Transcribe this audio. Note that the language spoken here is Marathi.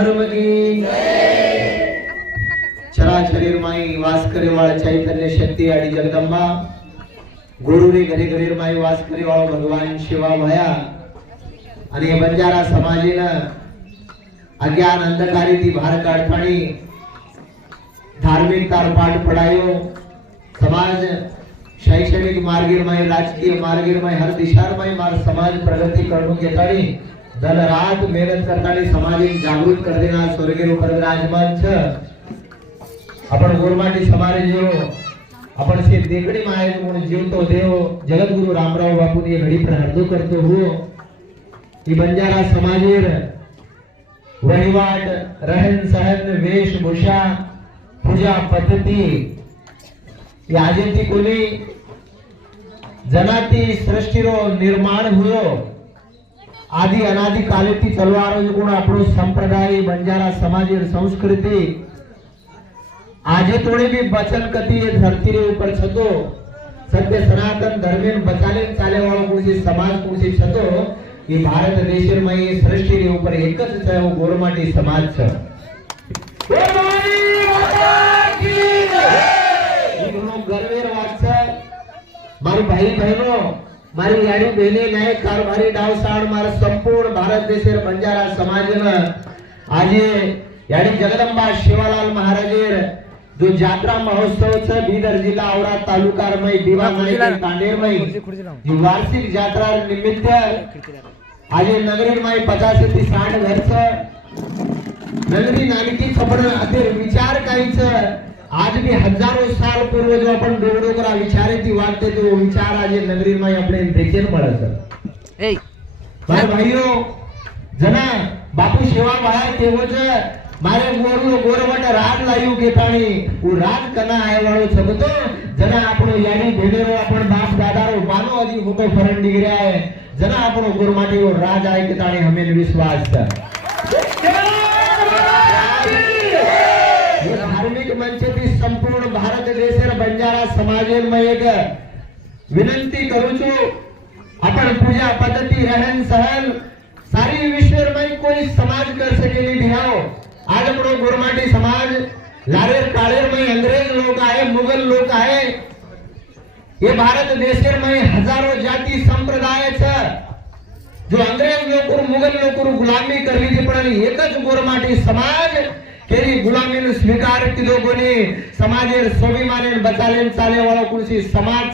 धर्म की चरा शरीर माई वास करे वाला चैतन्य शक्ती आणि जगदंबा गुरु रे घरे घरे माई वास करे वाला भगवान शिवा भया आणि बंजारा समाजीनं अज्ञान अंधकारी ती भार काढतानी धार्मिक तारपाट पडायो समाज शैक्षणिक मार्गीरमय राजकीय मार्गीरमय हर दिशारमय मार समाज प्रगती करून घेतानी दल रात मेहनत करतानी सामाजिक जागृत कर देना स्वर्गीय ऊपर विराजमान छ आपण गुरुमाटी समाज जो आपण से देखणी माय म्हणून जीवतो देव जगद्गुरु रामराव बापू ने घडी प्रार्थना करतो हो की बंजारा समाजेर वहिवाट रहन सहन वेशभूषा पूजा पद्धती याजेती कोणी जनाती सृष्टीरो निर्माण हुयो आदि अनादि कालेती चलवारो जो कोण आपणो संप्रदाय बंजारा समाजेर संस्कृति आजे थोड़ी भी बचन कती ये धरती रे ऊपर छतो सत्य सनातन धर्मेन बचाले चाले वाळो कोणसी समाज कोणसी छतो ये भारत देशेर में सृष्टि रे ऊपर एकच छ वो गोरमाटी समाज छ गर्वेर વાત છે મારી ભાઈ બહેનો મારી યાડી બહેને નાય કારભારી ડાવસાણ મારા સંપૂર્ણ ભારત દેશેર બંજારા સમાજમાં આજે યાડી जगदंबा शिवालाल महाराजेर जो यात्रा महोत्सव છે बीदर जिल्हा औराद तालुका में दिवामाई कांडेर में जो वार्षिक यात्रा निमित्त આજે નગરી માં 50 થી 60 घर છે नगरी नानकी खबर अतिर विचार काही છે आज भी हजारों साल पूर्व जो अपन डोंगरा विचारे थी वाटते तो विचार आज नगरी में अपने देखेन पड़े सर भाई भाइयों जना बापू सेवा भाया केवो छ मारे गोरलो गोरवट राज लायू घेताणी वो राज कना आय वाळो छबतो जना आपणो याडी भेडेरो आपण बाप दादारो मानो अजी मोटो फरण डिगऱ्या आहे जना आपणो गुरमाटी वो राज आय घेताणी हमें विश्वास छ धार्मिक मंच थी संपूर्ण भारत देशेर बंजारा समाजेर में एक विनंती करू छु अपन पूजा पद्धति रहन सहन सारी विश्वर में कोई समाज कर सके नहीं भिराओ आज अपनो गुरमाटी समाज लारेर कालेर में अंग्रेज लोग आए मुगल लोग आए ये भारत देशेर में हजारों जाति संप्रदाय छ जो अंग्रेज लोग और मुगल लोग और गुलामी कर ली थी पण एकच गुरमाटी समाज केरी गुलामी स्वीकार किलो कोणी समाजेर स्वाभिमानेन बचालेन चाले वाळो कुणसी समाज